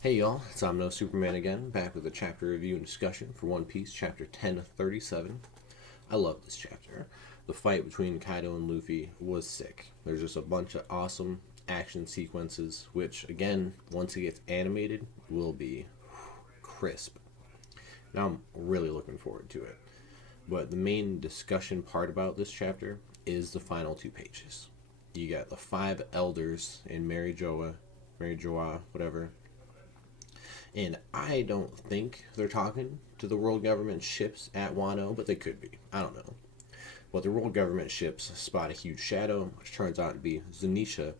Hey y'all, it's No Superman again, back with a chapter review and discussion for One Piece, chapter 1037. I love this chapter. The fight between Kaido and Luffy was sick. There's just a bunch of awesome action sequences, which, again, once it gets animated, will be crisp. Now I'm really looking forward to it. But the main discussion part about this chapter is the final 2 pages. You got the 5 elders in Mary Joa, whatever. And I don't think they're talking to the world government ships at Wano, but they could be. I don't know. But the world government ships spot a huge shadow, which turns out to be Zunisha,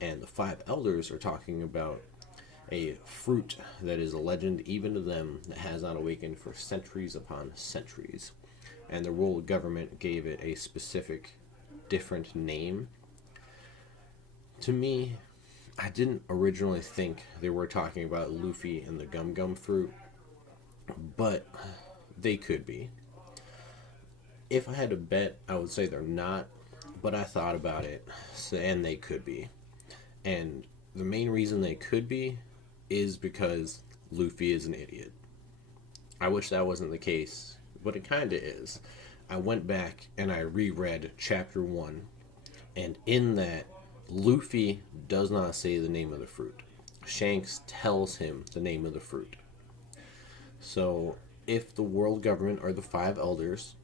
and the 5 elders are talking about a fruit that is a legend even to them that has not awakened for centuries upon centuries. And the world government gave it a specific, different name. To me, I didn't originally think they were talking about Luffy and the Gum Gum fruit, but they could be. If I had to bet, I would say they're not, but I thought about it, and they could be. And the main reason they could be is because Luffy is an idiot. I wish that wasn't the case, but it kinda is. I went back and I reread chapter 1, and in that, Luffy does not say the name of the fruit. Shanks tells him the name of the fruit. So, if the world government or the 5 elders,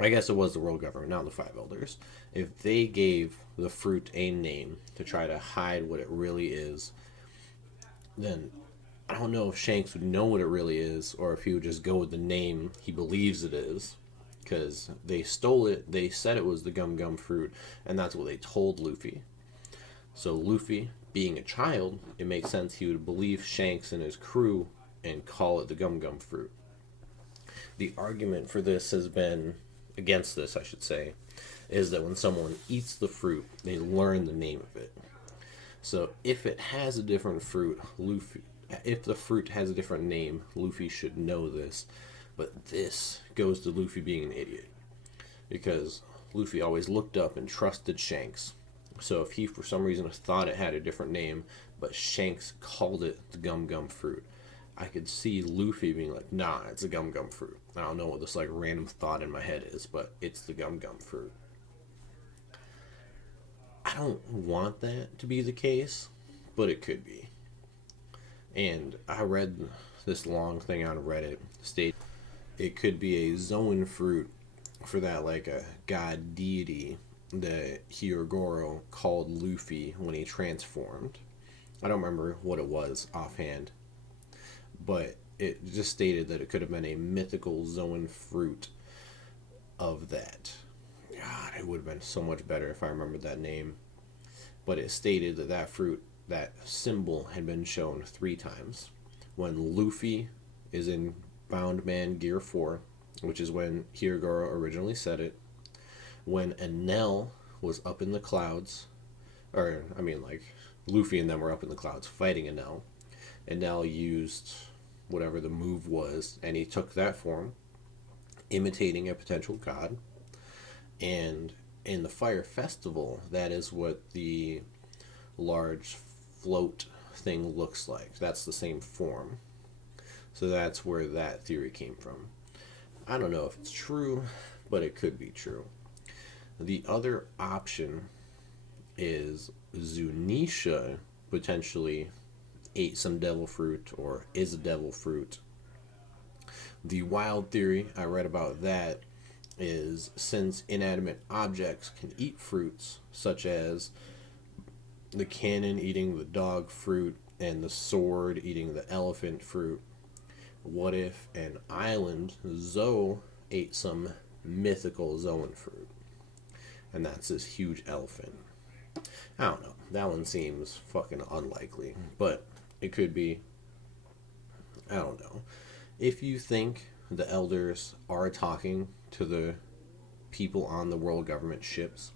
I guess it was the world government, not the 5 elders, if they gave the fruit a name to try to hide what it really is, then I don't know if Shanks would know what it really is or if he would just go with the name he believes it is. Because they stole it, they said it was the Gum Gum fruit, and that's what they told Luffy. So Luffy, being a child, it makes sense he would believe Shanks and his crew and call it the Gum Gum fruit. The argument for this has been, against this I should say, is that when someone eats the fruit, they learn the name of it. So if it has a different fruit, if the fruit has a different name, Luffy should know this. But this goes to Luffy being an idiot. Because Luffy always looked up and trusted Shanks. So if he for some reason thought it had a different name, but Shanks called it the Gum Gum fruit, I could see Luffy being like, nah, it's a Gum Gum fruit. I don't know what this like random thought in my head is, but it's the Gum Gum fruit. I don't want that to be the case, but it could be. And I read this long thing on Reddit stating it could be a Zoan fruit for that like a god deity that Hyogoro called Luffy when he transformed. I don't remember what it was offhand, but it just stated that it could have been a mythical Zoan fruit of that. God, it would have been so much better if I remembered that name. But it stated that that fruit, that symbol, had been shown 3 times. When Luffy is in Bound Man Gear 4, which is when Hyogoro originally said it. When Enel was up in the clouds, or, I mean, like, Luffy and them were up in the clouds fighting Enel. Enel used whatever the move was, and he took that form, imitating a potential god. And in the Fire Festival, that is what the large float thing looks like. That's the same form. So that's where that theory came from. I don't know if it's true, but it could be true. The other option is Zunisha potentially ate some devil fruit or is a devil fruit. The wild theory I read about that is since inanimate objects can eat fruits, such as the cannon eating the dog fruit and the sword eating the elephant fruit, what if an island, Zoe, ate some mythical Zoan fruit? And that's this huge elephant. I don't know. That one seems fucking unlikely. But it could be. I don't know. If you think the elders are talking to the people on the world government ships,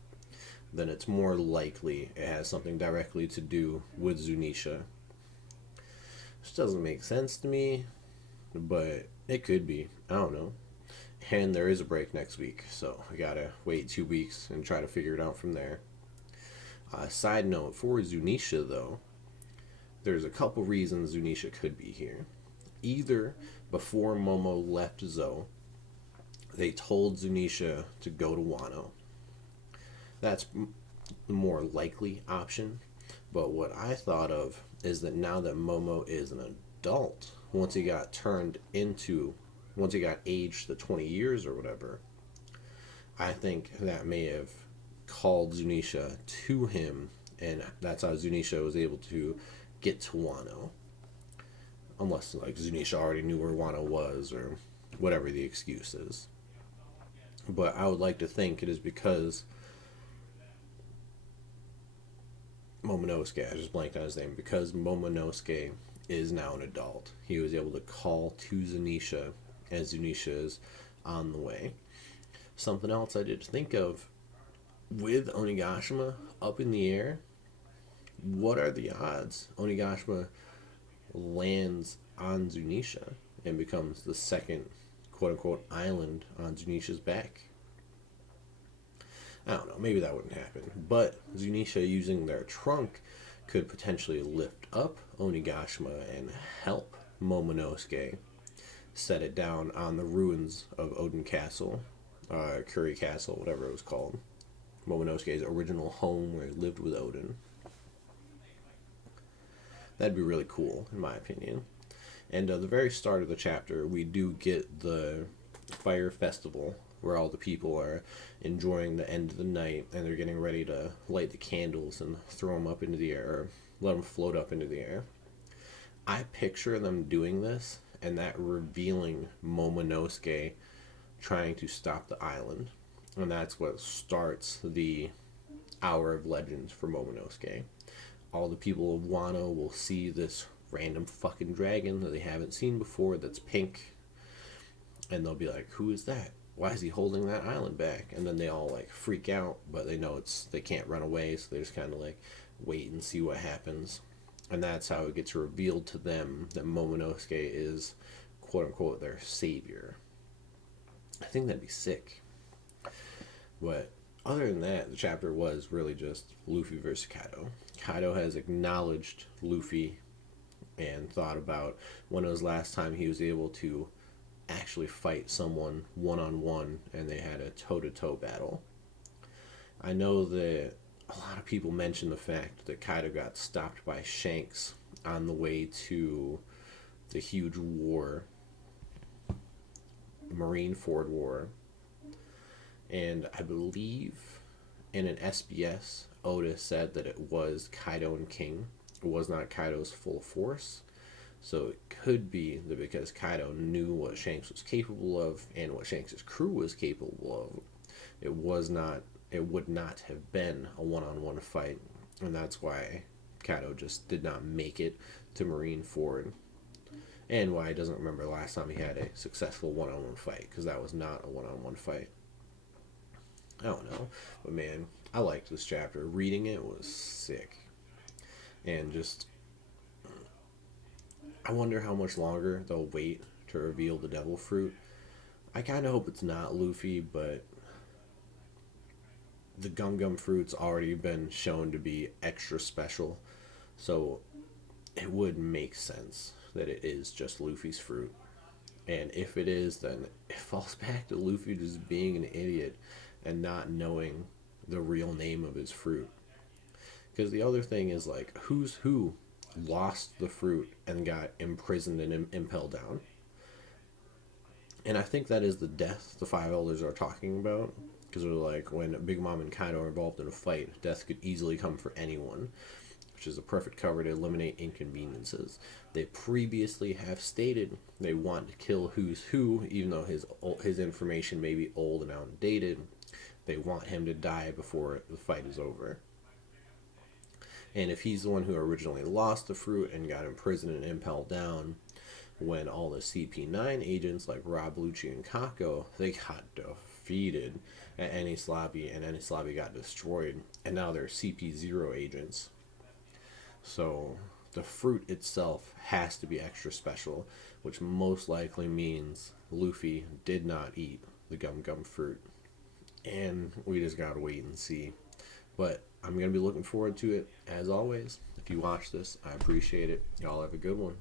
then it's more likely it has something directly to do with Zunisha. Which doesn't make sense to me, but it could be. I don't know. And there is a break next week, so I gotta wait 2 weeks and try to figure it out from there. Side note, for Zunisha though, there's a couple reasons Zunisha could be here. Either before Momo left Zoe, they told Zunisha to go to Wano. That's the more likely option. But what I thought of is that now that Momo is an adult, once he got aged to 20 years or whatever, I think that may have called Zunisha to him, and that's how Zunisha was able to get to Wano. Unless, like, Zunisha already knew where Wano was, or whatever the excuse is. But I would like to think it is because Momonosuke, I just blanked on his name, because Momonosuke is now an adult. He was able to call to Zunisha as Zunisha is on the way. Something else I did think of, with Onigashima up in the air, what are the odds Onigashima lands on Zunisha and becomes the second quote-unquote island on Zunisha's back? I don't know, maybe that wouldn't happen. But Zunisha using their trunk could potentially lift up Onigashima and help Momonosuke set it down on the ruins of Odin Castle, Curry Castle, whatever it was called. Momonosuke's original home where he lived with Odin. That'd be really cool, in my opinion. And the very start of the chapter, we do get the fire festival, where all the people are enjoying the end of the night, and they're getting ready to light the candles and throw them up into the air, or let them float up into the air. I picture them doing this, and that revealing Momonosuke trying to stop the island. And that's what starts the Hour of Legends for Momonosuke. All the people of Wano will see this random fucking dragon that they haven't seen before that's pink, and they'll be like, who is that? Why is he holding that island back? And then they all like freak out, but they know they can't run away, so they just kind of like wait and see what happens. And that's how it gets revealed to them that Momonosuke is quote unquote their savior. I think that'd be sick. But other than that, the chapter was really just Luffy versus Kaido. Kaido has acknowledged Luffy and thought about when it was last time he was able to actually fight someone one-on-one and they had a toe-to-toe battle. I know that a lot of people mention the fact that Kaido got stopped by Shanks on the way to the huge war, Marineford War, and I believe in an SBS, Oda said that it was Kaido and King. It was not Kaido's full force. So it could be that because Kaido knew what Shanks was capable of and what Shanks' crew was capable of, it would not have been a one-on-one fight. And that's why Kaido just did not make it to Marineford. And why he doesn't remember the last time he had a successful one-on-one fight, because that was not a one-on-one fight. I don't know. But man, I liked this chapter. Reading it was sick. And just, I wonder how much longer they'll wait to reveal the devil fruit. I kind of hope it's not Luffy, but the gum fruit's already been shown to be extra special, so it would make sense that it is just Luffy's fruit. And if it is, then it falls back to Luffy just being an idiot and not knowing the real name of his fruit. Because the other thing is, like, who's who lost the fruit and got imprisoned and impelled down? And I think that is the death the Five Elders are talking about. Because they're like, when Big Mom and Kaido are involved in a fight, death could easily come for anyone, which is a perfect cover to eliminate inconveniences. They previously have stated they want to kill who's who, even though his information may be old and outdated. They want him to die before the fight is over. And if he's the one who originally lost the fruit and got imprisoned and impelled down, when all the CP9 agents like Rob, Lucci, and Kako, they got defeated at Enies Lobby, and Enies Lobby got destroyed, and now they're CP0 agents. So the fruit itself has to be extra special, which most likely means Luffy did not eat the gum fruit. And we just gotta wait and see. But I'm going to be looking forward to it, as always. If you watch this, I appreciate it. Y'all have a good one.